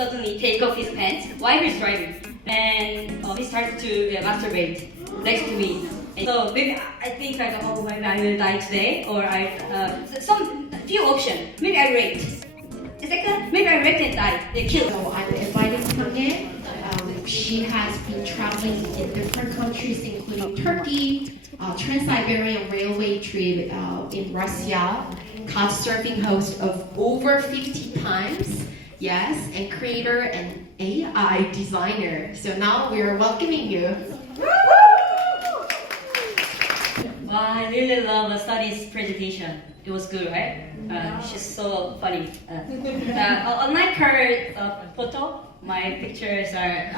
suddenly take off his pants while he's driving, and he started to masturbate next to me. And so maybe I think like, oh, maybe I will die today, or some few options. Maybe I raped. Second, maybe I raped and died. They killed. So I'm inviting Sangye. She has been traveling in different countries, including Turkey, Trans-Siberian railway trip in Russia, couchsurfing host of over 50 times, yes, and creator and AI designer. So now we are welcoming you. Wow, I really love Sunny's presentation. It was good, right? She's so funny. Unlike her photo, my pictures are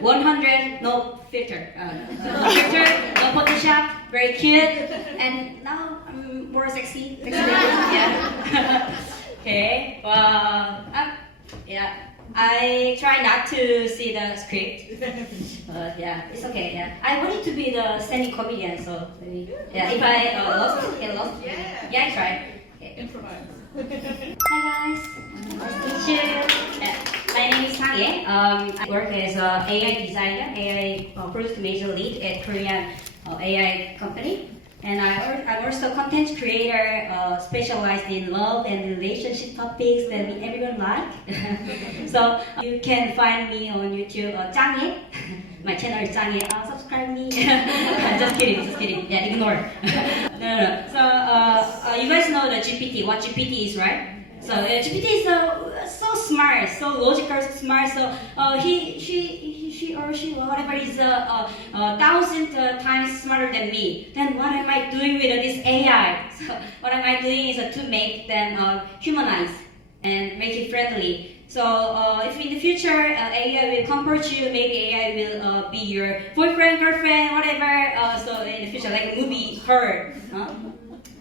100 no filter. No filter, no Photoshop, very cute, and now I'm more sexy. Yeah. Okay. Well, yeah. I try not to see the script. Yeah, it's okay. Yeah, I wanted to be the semi-comedian, so maybe. Yeah, if I get lost. Yeah, I try. Okay. Improvise. Hi guys, nice to meet you. My name is Sangye. I work as an AI designer, AI product major lead at Korean AI company. And I'm also a content creator specialized in love and relationship topics that everyone like. So you can find me on YouTube, Sangye. My channel is Sangye. Subscribe me. Just kidding. Yeah, ignore. No. So you guys know the GPT, what GPT is, right? So GPT is so smart, so logical, so smart. So she or she, whatever, is 1,000 times smarter than me. Then what am I doing with this AI? So what am I doing is to make them humanized and make it friendly. So if in the future AI will comfort you, maybe AI will be your boyfriend, girlfriend, whatever. So in the future, like a movie, Her.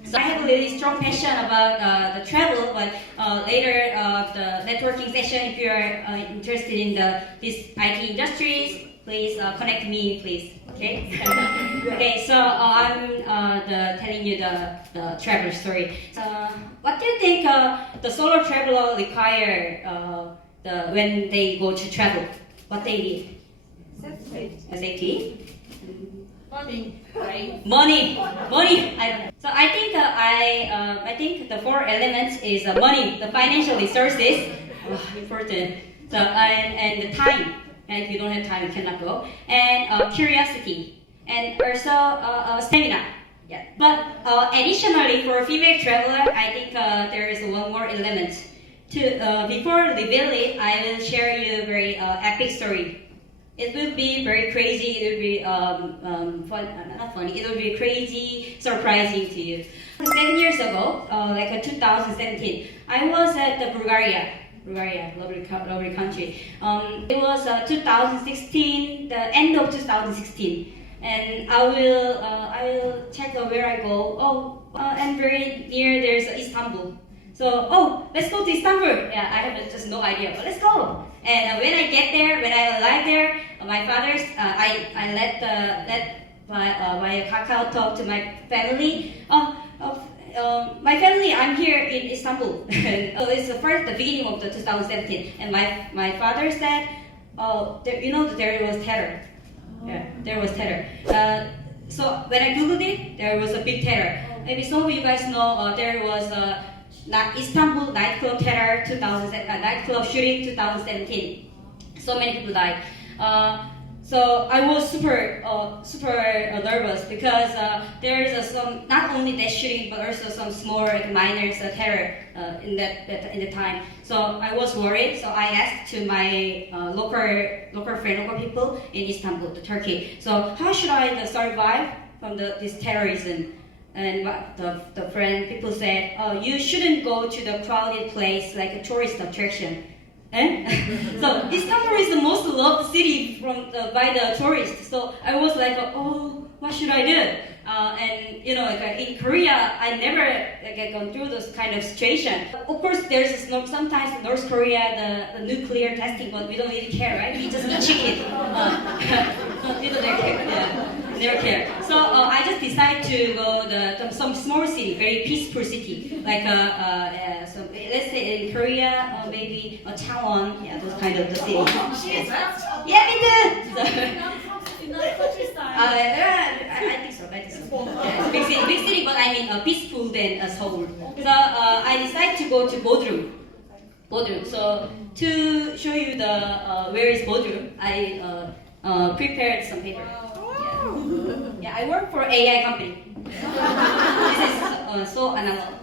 So I have a really strong passion about the travel, but later the networking session, if you are interested in this IT industries, please connect me, please. Okay. Okay. So I'm telling you the travel story. So what do you think the solo traveler require when they go to travel? What they need? Safety. Money, right? Money. So I think the four elements is money, the financial resources, important. So and the time. And if you don't have time, you cannot go. And curiosity, and also stamina. Yeah. But additionally, for a female traveler, I think there is one more element. Before reveal it, I will share you a very epic story. It will be very crazy. It will be not funny. It will be crazy, surprising to you. 7 years ago, like 2017, I was at Bulgaria, lovely country. It was 2016, the end of 2016, and I will check where I go. And very near there's Istanbul. So, let's go to Istanbul. Yeah, I have just no idea, but let's go. And when I get there, when I arrive there, my father's, I let my Kakao talk to my family. My family, I'm here in Istanbul. So it's the beginning of the 2017, and my father said, there was terror. Yeah, there was terror. So when I googled it, there was a big terror. Maybe some of you guys know there was Istanbul nightclub terror, nightclub shooting 2017. So many people died. So I was super nervous because there is some, not only that shooting, but also some small minor terror in the time. So I was worried. So I asked to my local people in Istanbul, Turkey. So how should I survive from this terrorism? And the people said, you shouldn't go to the crowded place like a tourist attraction. So Istanbul is the most loved city by the tourists. So I was like, what should I do? And in Korea, I never gone through this kind of situation. Of course, there's sometimes in North Korea the nuclear testing, but we don't really care, right? We just eat chicken. We don't really care. Yeah. never care. So I just decided to go some small city, very peaceful city, like so let's say in Korea, maybe Changwon, yeah, those kind of the city. Yeah, me too. In the countryside. I think so. Yeah, it's big city, but I mean peaceful than Seoul. So I decided to go to Bodrum. So to show you the where is Bodrum, I prepared some paper. Yeah, I work for AI company. This is so analog.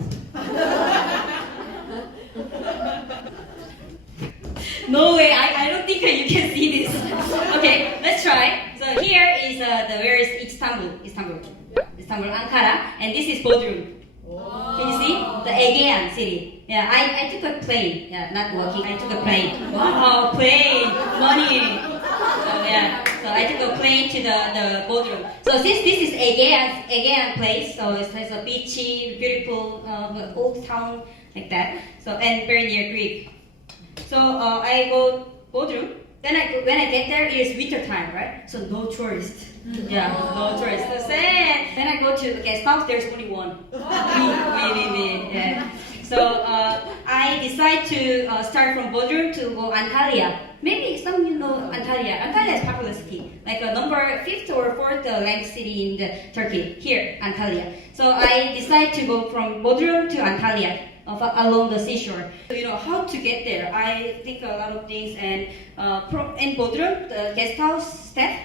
No way, I don't think you can see this. Okay, let's try. So here is where is Istanbul, Ankara, and this is Bodrum. Can you see? The Aegean city. Yeah, I took a plane. Yeah, not walking. I took a plane. Wow, plane, money. So yeah, so I took a plane to the Bodrum. So since this is Aegean place, so it has a beachy, beautiful old town like that. So and very near Greek. So I go Bodrum. When I get there, it is winter time, right? So no tourists. Yeah, no tourists. So then when I go to the guest house, there's only one. Me. Yeah. So I decide to start from Bodrum to go Antalya. Maybe some of you know Antalya. Antalya is popular city, like a number 5th or 4th ranked city in Turkey. Here, Antalya. So I decide to go from Bodrum to Antalya. Along the seashore. You know how to get there. I think a lot of things, and in Bodrum, the guest house staff,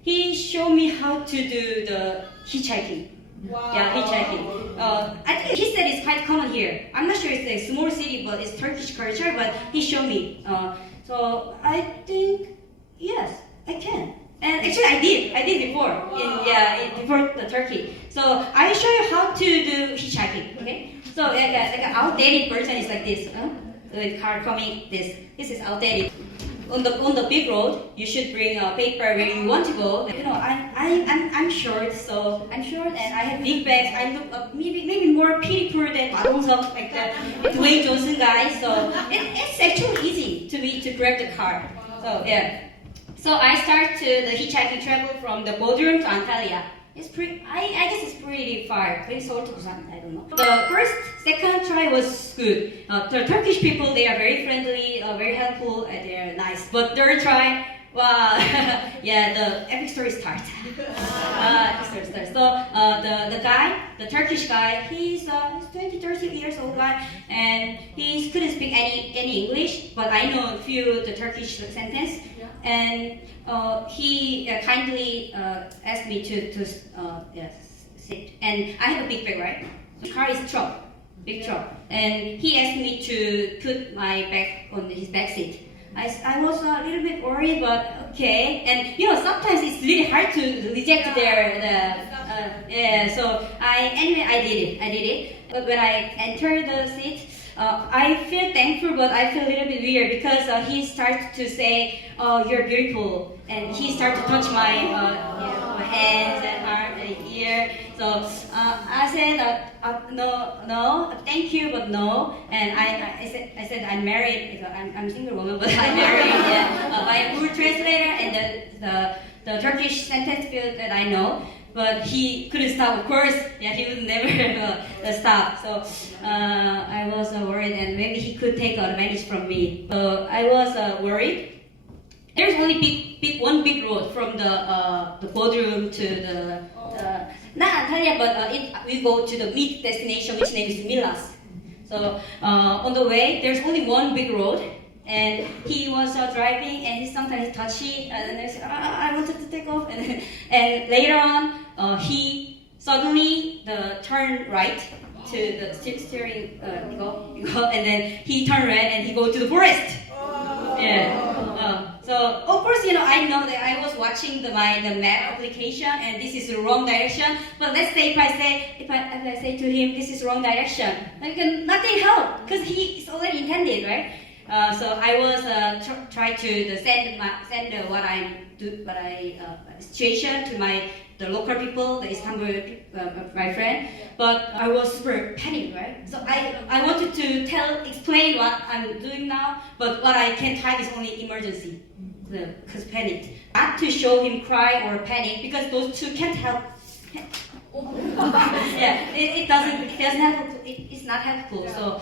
he showed me how to do the hitchhiking. Wow. Yeah, hitchhiking. I think he said it's quite common here. I'm not sure it's a small city, but it's Turkish culture. But he showed me. So I think yes, I can. And actually, I did before before the Turkey. So I show you how to do hitchhiking. Okay. So like an outdated version is like this. The car coming this is outdated. On the big road, you should bring a paper where you want to go. You know, I'm short, so I'm short and I have big bags. I look maybe more beautiful than 마동석, like the Dwayne Johnson guy. So it's actually easy to grab the car. So yeah. So I start to the hitchhiking travel from the Bodrum to Antalya. It's pretty. I guess it's pretty far. Maybe Seoul to Busan. I don't know. The second try was good. The Turkish people, they are very friendly, very helpful, and they're nice. But third try, wow, yeah, the epic story starts. So the guy, the Turkish guy, he's 20, 30 years old guy, and he couldn't speak any English, but I know a few the Turkish sentence, and he kindly asked me to sit, and I have a big bag, right? The car is big truck, and he asked me to put my bag on his back seat. I was a little bit worried, but okay. And you know, sometimes it's really hard to reject So I did it. But when I entered the seat, I feel thankful, but I feel a little bit weird because he started to say, "Oh, you're beautiful," and he started to touch my hands and arm and ear. So I said, no, thank you, but no. And I said I'm married. I'm a single woman, but I'm married. By a Google translator and the Turkish sentence field that I know. But he couldn't stop, of course. Yeah, he would never stop. So I was worried, and maybe he could take advantage from me. So I was worried. There's only one big road from the Bodrum to the not Antalya, but we go to the mid destination, which name is Milas. So on the way, there's only one big road. And he was driving, and he sometimes touchy, and I said, I wanted to take off. And later on, he suddenly turned right to the steering, and then he turned right, and he go to the forest. Yeah. So of course, you know, I know that I was watching the map application, and this is the wrong direction. But let's say if I say to him, this is wrong direction, like nothing help because he is already intended, right? So I was try to send what I situation to the local people, the Istanbul my friend, but I was super panicked, right? So I wanted to explain what I'm doing now, but what I can type is only emergency. because panicked. Not to show him cry or panic because those two can't help. Yeah, it doesn't help. It's not helpful. So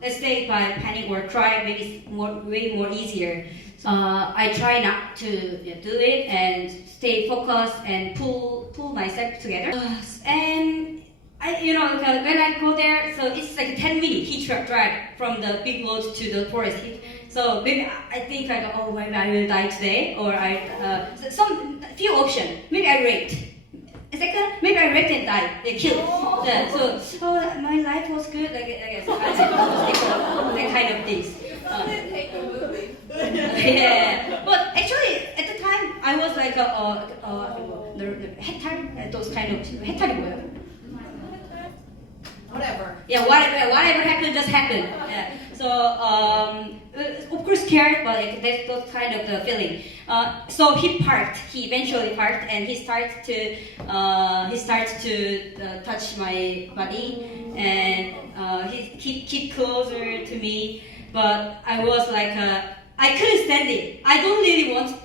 let's say by panic or cry, maybe it's way more easier. I try not to do it and stay focused and pull myself together. And when I go there, so it's like a 10-minute heat truck drive from the big road to the forest. So maybe I think like, oh, maybe I will die today, or some few options. Maybe I raped. Second, maybe I raped and died. They killed. Yeah, so my life was good. That kind of things. Take a movie. Yeah, but actually at the time I was like 해탈, those kind of 해탈이 뭐예요? Whatever. Yeah, whatever happened just happened. Yeah. So of course scared, but that's those kind of the feeling. So he eventually parked, and he starts to touch my body, and he keep closer to me. But I was like I couldn't stand it. I don't really want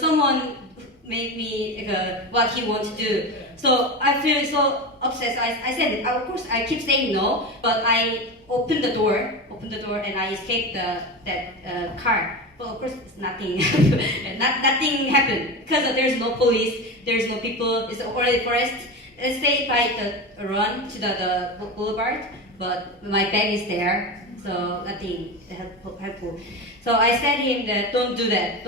someone make me what he wants to do. So I feel so obsessed. I said, of course, I keep saying no, but I opened the door, and I escaped that car. But of course, it's nothing. Nothing happened because there's no police, there's no people. It's already forest. Let's say if I run to the boulevard, but my bag is there. So nothing helpful. So I said to him that don't do that,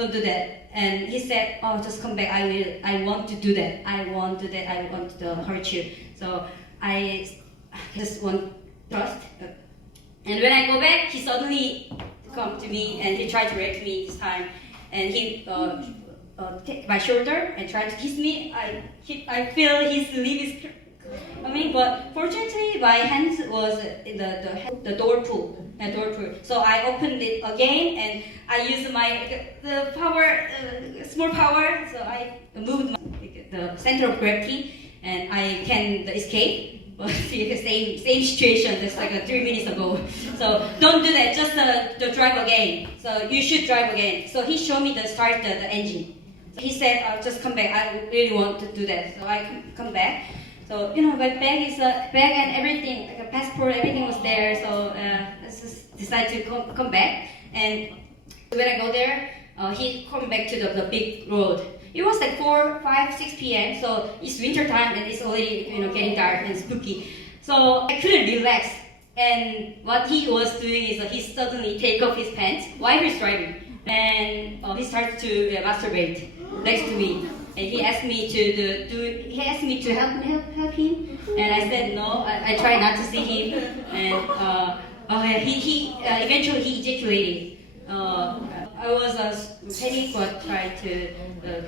and he said, oh, just come back. I want to do that. I want to hurt you. So I just want trust. And when I go back, he suddenly come to me and he tried to rape me this time, and he take my shoulder and tried to kiss me. I feel his lip is coming, but fortunately my hands was in the door pull. So I opened it again, and I used the power, small power. So I moved the center of gravity, and I can escape. But same situation, just like 3 minutes ago. So don't do that. Just drive again. So you should drive again. So he showed me start the engine. So he said, just come back. I really want to do that. So I come back. So my bag and everything, like a passport, everything was there. So let's just decide to come back. And when I go there, he come back to the big road. It was like 4, 5, 6 p.m. So it's winter time and it's already getting dark and spooky. So I couldn't relax. And what he was doing is he suddenly take off his pants while he's driving, and he starts to masturbate next to me. And he asked me to help him, and I said no. I try not to see him, and he eventually he ejaculated. I was panic but tried to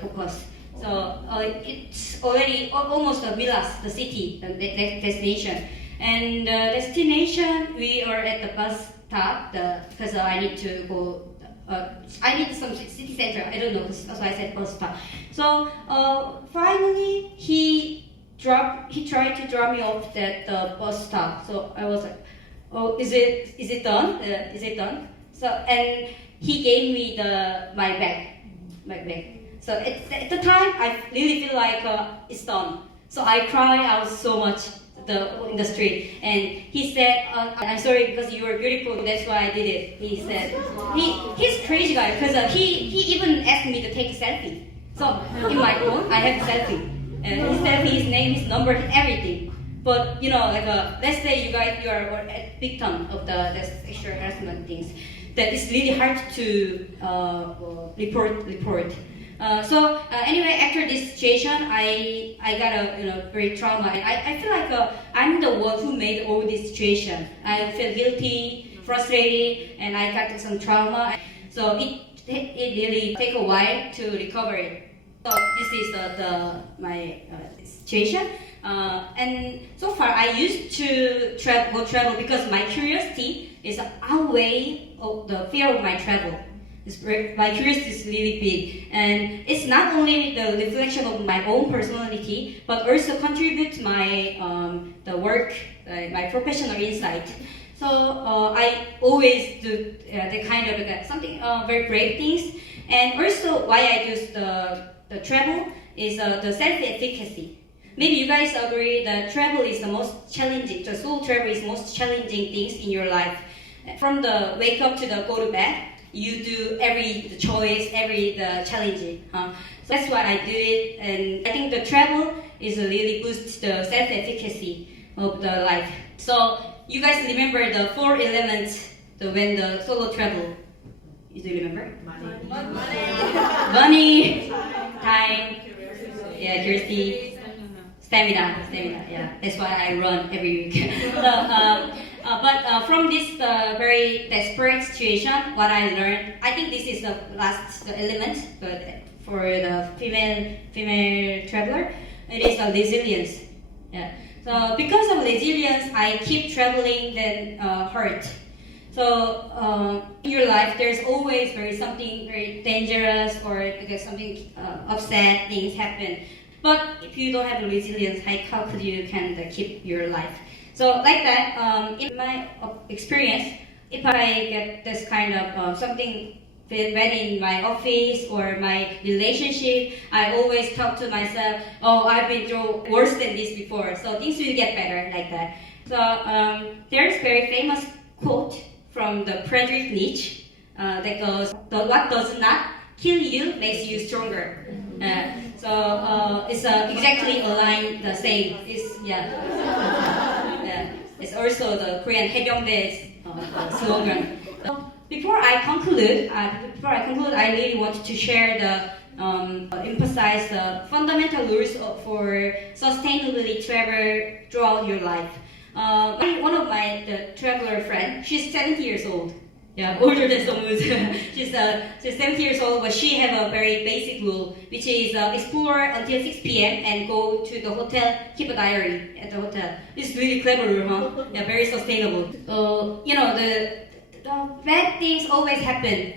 focus. So it's already almost Milas, the city, the destination. And destination, we are at the bus stop because I need to go. I need some city center. I don't know, so I said bus stop. So finally, he tried to drop me off at the bus stop. So I was like, "Oh, is it done? Is it done?" So and he gave me my bag. So at the time, I really feel like it's done. So I cried out so much in the street, and he said, "I'm sorry because you were beautiful. That's why I did it." He said, he's crazy guy because he even asked me to take a selfie. So in my phone, I have a selfie, and his selfie, his name, his number, everything. But let's say you are a victim of the sexual harassment things. That is really hard to report. So anyway, after this situation, I got a very trauma, and I feel like I'm the one who made all this situation. I feel guilty, frustrated, and I got some trauma. So it really take a while to recover it. So this is my situation. And so far, I used to go travel because my curiosity is outweigh the fear of my travel. My curiosity is really big, and it's not only the reflection of my own personality, but also contribute to my the work, my professional insight. So I always do the kind of something very brave things. And also why I use the travel is the self-efficacy. Maybe you guys agree that travel is the most challenging, the solo travel is most challenging things in your life. From the wake up to the go to bed, you do the choice, the challenging. So that's why I do it, and I think the travel is really boosts the self-efficacy of the life. So you guys remember the 4 elements when the solo travel? You do remember? Money, time, yeah, curiosity, stamina. Yeah, that's why I run every week. But from this very desperate situation, what I learned, I think this is the last element, but for the female traveler, it is the resilience. Yeah. So because of resilience, I keep traveling then hurt. So in your life, there's always something very dangerous or something upset things happen. But if you don't have the resilience, how could you keep your life? So like that, in my experience, if I get this kind of something bad in my office or my relationship, I always talk to myself, oh, I've been through worse than this before, so things will get better like that. So there's very famous quote from the Friedrich Nietzsche that goes, what does not kill you makes you stronger. So it's exactly aligned the same. It's also the Korean 해병대's slogan. Before I conclude, I really want to share emphasize the fundamental rules for sustainability travel throughout your life. One of my traveler friend, she's 70 years old. Yeah, older than Songwoo. she's 70 years old, but she have a very basic rule, which is explore until 6 p.m. and go to the hotel, keep a diary at the hotel. It's really clever rule, huh? Yeah, very sustainable. The bad things always happen.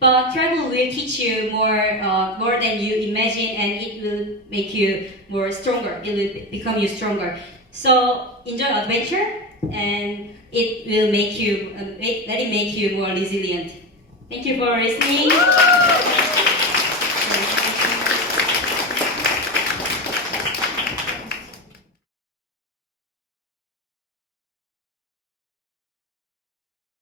But travel will teach you more than you imagine, and it will make you more stronger. It will become you stronger. So enjoy adventure, and it will make you more resilient. Thank you for listening.